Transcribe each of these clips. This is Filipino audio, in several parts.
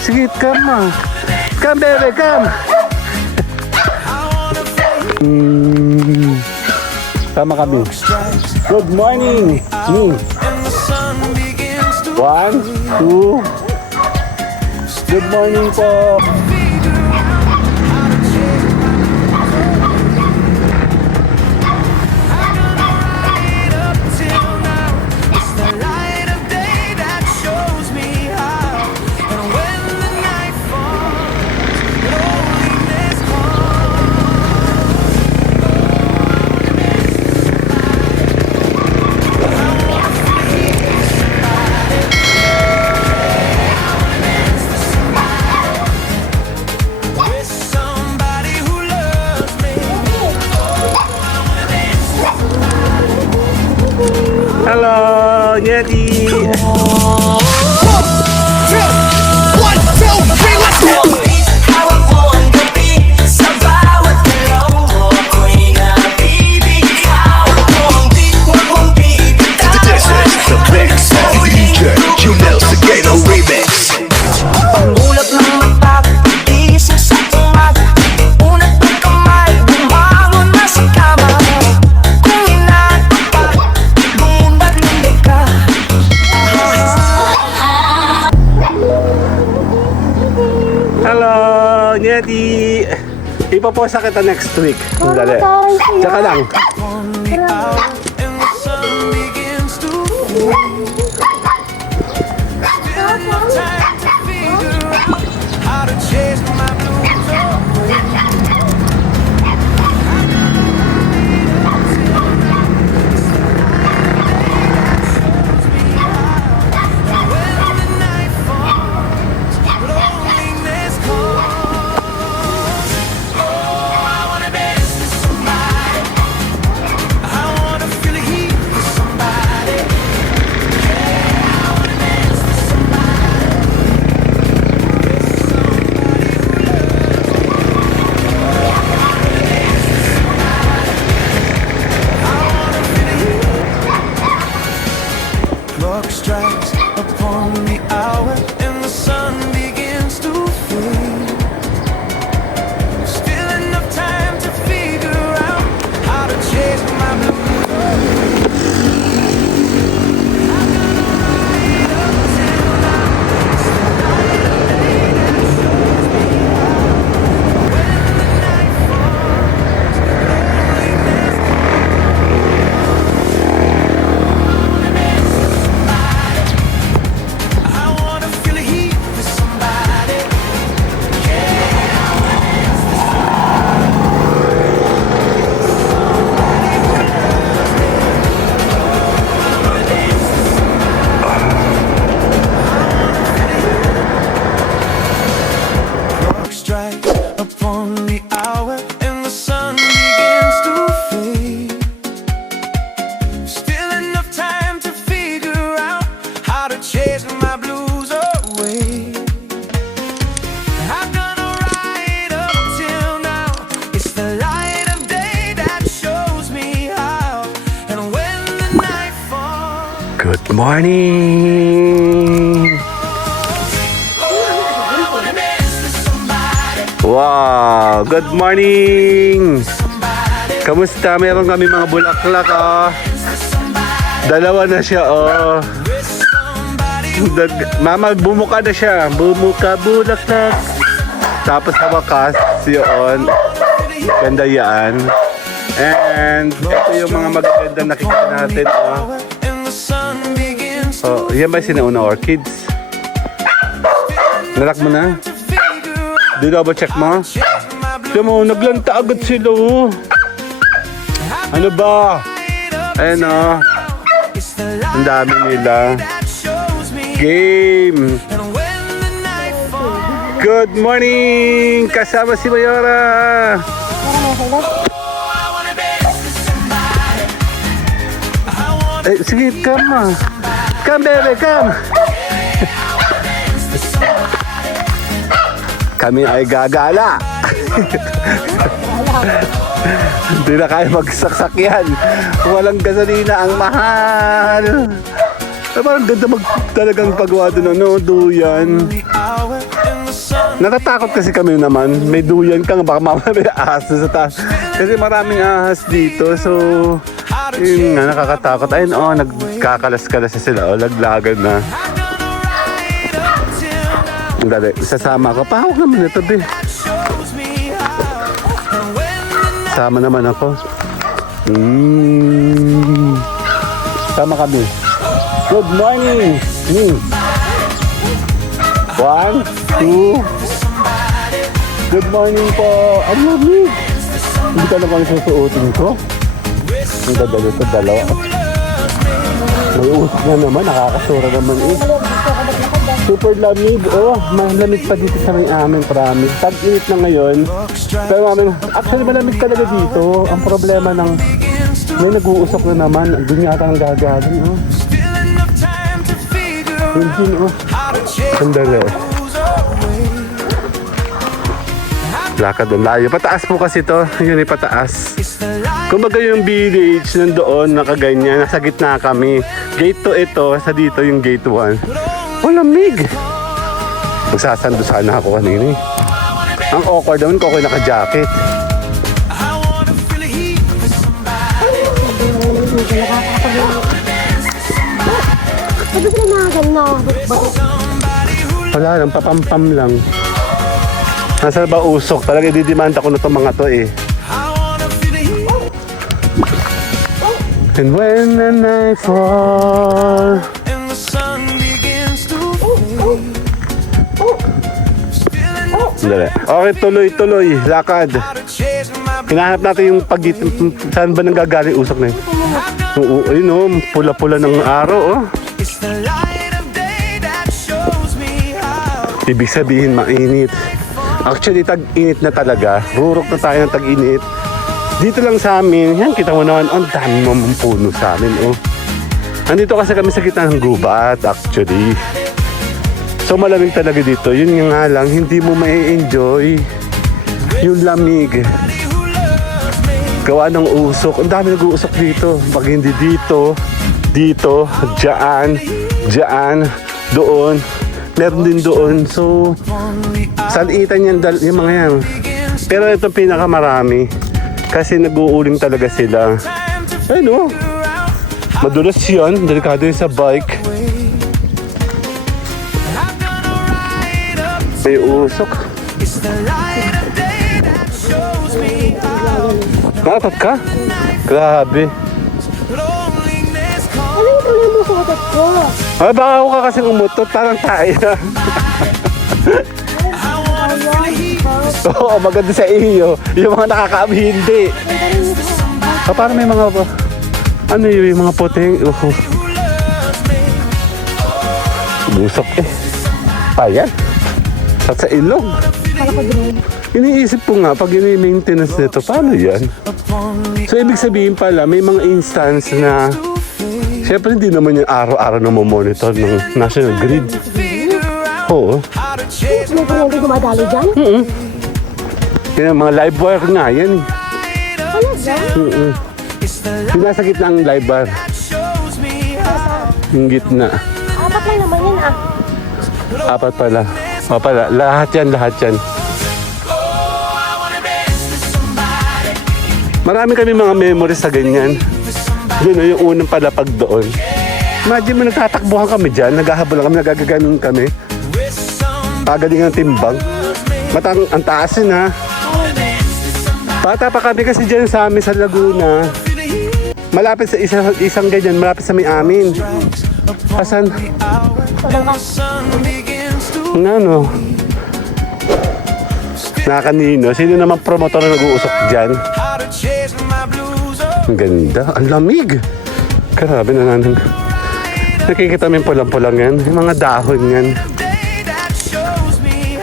Sige, come on. Come, baby, come. Sama kami. Good morning. One, two. Good morning po. Hello, Yeti. Hello, Yeti. Ipaposa kita next week. Dali. Tsaka lang. Clock strikes upon the hour and the sun begins to fade. Still enough time to figure out how to chase my blues. I'm gonna ride up till now. It's the light of day that shows me how. When the night falls, loneliness strikes upon the hour and the sun begins to fade. Still enough time to figure out how to chase my blues away. I'm gonna ride up till now. It's the light of day that shows me how. And when the night falls, Good morning. Wow, good morning. Kamusta? Meron kami mga bulaklak, oh. Dalawa na siya, oh. Mama, bumuka na siya. Bumuka, bulaklak. Tapos sa wakas, yun. Ganda yan. And ito yung mga magaganda nakikita natin, oh. Oh, yan ba sinauna orchids? Nalak mo na? Di double check mo? Tiyan mo, naglanta agad sila, oh. Ano ba? Ayan, oh. Ang dami nila. Game. Good morning! Kasama si Mayora. Sige, come. Come, baby, come. Kami ay gagala. Hindi na kaya magsaksayan. Walang gasolina, ang mahal. Parang ganda talagang pagawa doon, ano, duyan. the sun. Natatakot kasi kami naman. May duyan kang baka mamaya may ahas sa taas. Kasi maraming ahas dito. So, yun nga, nakakatakot. Ayun, nagkakalas-kalas na sila. Laglagan na. Dali, sasama ako. Pahawak naman ito, be. Shows me how. And when the Sama naman ako. Sama kami. Good morning. 1, 2. Good morning po. Ang lamig. Hindi ka naman susuotin ko. Ang dadalo ito, dalawa. May usok na naman. Nakakasura naman eh. Super lamig. Malamig pa dito sa may amin, promise. Tag-init na ngayon. Pero actually malamig talaga dito. Ang problema ng may nag-uusok na naman. Doon yata ang gagaling. still enough time to figure Yun, how to chase Sandali. blues away. Lakad doon. Layo. Pataas po kasi to. Yun ay pataas. It's the light. Kumbaga yung village nandoon, nakaganyan. Nasa gitna kami. Gate 2 ito. Sa dito yung gate 1. Lamig. Magsasando sana ako kanina eh. Ang awkward naman ko ako naka-jacket. I wanna feel the heat with somebody. Sabi ko na ganda. Somebody who Wala lang, papampam lang. Nasa ba usok? Talaga didimanda ko na itong mga to eh. I wanna feel the heat. And when the night falls. And the sun begins to fade. Still enough Sandali. Okay, tuloy-tuloy. Lakad. how to chase my blues. Hinahanap natin yung saan ba nanggagaling usok na yun? Oo, ayun pula-pula ng araw It's the light of day that shows me how. Ibig sabihin mainit. Actually, tag-init na talaga. Rurok na tayo ng tag-init. Dito lang sa amin, yan, kita mo naman, ang dami mga puno sa amin, Nandito kasi kami sa gitna ng gubat, actually. So, malamig talaga dito. Yun nga lang, hindi mo mai-enjoy yung lamig. Gawa ng usok. Ang dami nag-uusok dito. Pag hindi dito, dito, dyan, doon. Meron din doon. So, salitan yan yung mga yan. Pero ito pinakamarami. Kasi nag-uuling talaga sila. Ayun madulas yun. Delikado yun sa bike. May usok. It's the light of day that shows me how. Nakatat ka? Grabe. Loneliness calls. Ano yung tuloy mo sa utot ko? Ay, baka ako ka kasing umutot. Parang tayo. I wanna feel the heat. Oo, maganda sa iyo. Yung mga nakakaami, hindi. Parang may mga, ano yung mga puting, busok eh. Payan. At sa ilong. Iniisip ko nga, pag ini-maintenance nito, paano yan? So, ibig sabihin pala, may mga instance na, syempre hindi naman yung araw-araw na monitor ng National Grid. Oo. May kuryente gumadali dyan? Yan, mga live wire nga, yan eh. Talaga? Yung nasa gitna ang live wire. Yung gitna. Apat lang naman yan ah. Apat pala. O pala, lahat yan. Marami kami mga memories sa ganyan. Yun yung unang palapag doon. Imagine mo, nagtatakbuhan kami dyan, naghahabol kami, nagagaganon kami. Pagaling ang timbang. Ang taas yun ha. Bata pa kami kasi dyan sa amin sa Laguna. Malapit sa isang ganyan, malapit sa may amin. Asan? Walang ka. Ano? Nakanino? Sino naman promotor na nag-uusok dyan? Ang ganda. Ang lamig. Grabe na nanang. Nakikita mo yung pulang-pulang yan. Yung mga dahon yan.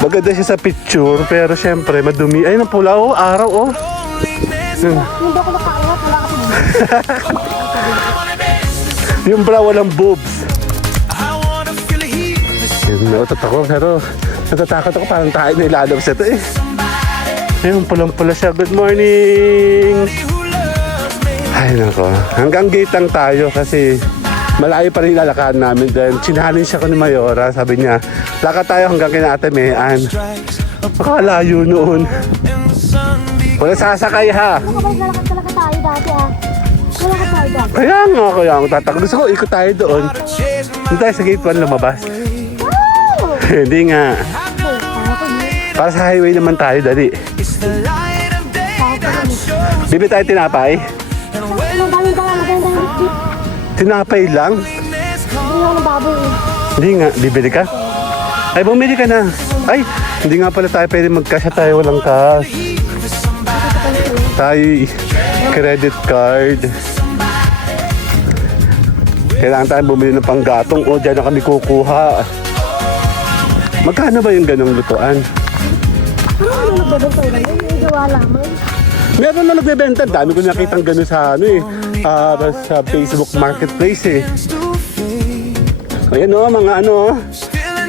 Maganda siya sa picture, pero syempre madumi. Ay, napula araw Hindi ako nakaangat. Wala kasi. Yung bra walang boobs. Nautot ako, pero natatakot ako. Parang tayo na ilalabas ito eh. Ayun, pulang-pula siya. Good morning! Ay, nako. Hanggang gate lang tayo kasi malayo pa rin lalakaran namin. Then, challenge ako ni Mayora. Sabi niya, lakad tayo hanggang kina Ate Mean. Makalayo noon. Wala sasakay ha. Ano ba, lalakad talaga tayo dati ah. Lalakad tayo dati. Kaya nga tatakbo. Gusto ko, ikot tayo doon. Doon tayo sa gate 1 lumabas. Wow! Hindi nga. Hey, para ko yun. Para sa highway naman tayo, dali. It's the light of day that shows Bibi tayo tinapay. Ano ba yung magandang jeep? Tinapay lang. Hindi ako nababoy eh. Hindi nga, bibili ka? Ay, bumili ka na. Ay, hindi nga pala tayo pwede magkasya tayo, walang cash. Tayo, credit card. Kailangan tayo bumili ng panggatong. O, dyan na kami kukuha. Magkano ba yung ganong lutuan? Ano nagbabasa yun? May gawa lamang. Meron na nagbebenta. Dami ko nakitang gano'n sa sa Facebook Marketplace eh. Ayan o,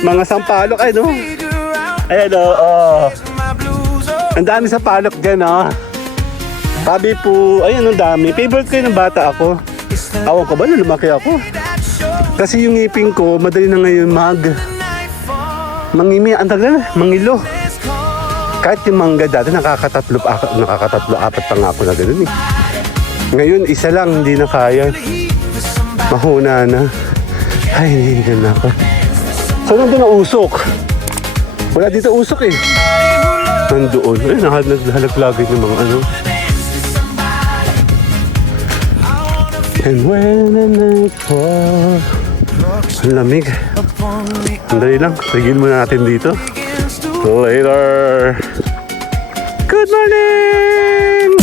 mga sampalok, ay no. Ayan o, ang dami sa palok dyan o. Sabi po, ayan ang dami. Favorite ko yun ng bata ako. Awan ko ba na lumaki ako? Kasi yung ngipin ko, madali na ngayon mangilo. Kahit yung mangga dati, nakakatatlo, apat pa nga ako na gano'n eh. Ngayon, isa lang, hindi na kaya. Mahuna na. Ay, hindi na ako. So, nandun na usok. Wala dito usok eh. Nandoon. Ay, naghalagлагay ng mga ano. And when the night falls. Ang lamig. Andali lang. Tigil muna natin dito. Later. Good morning!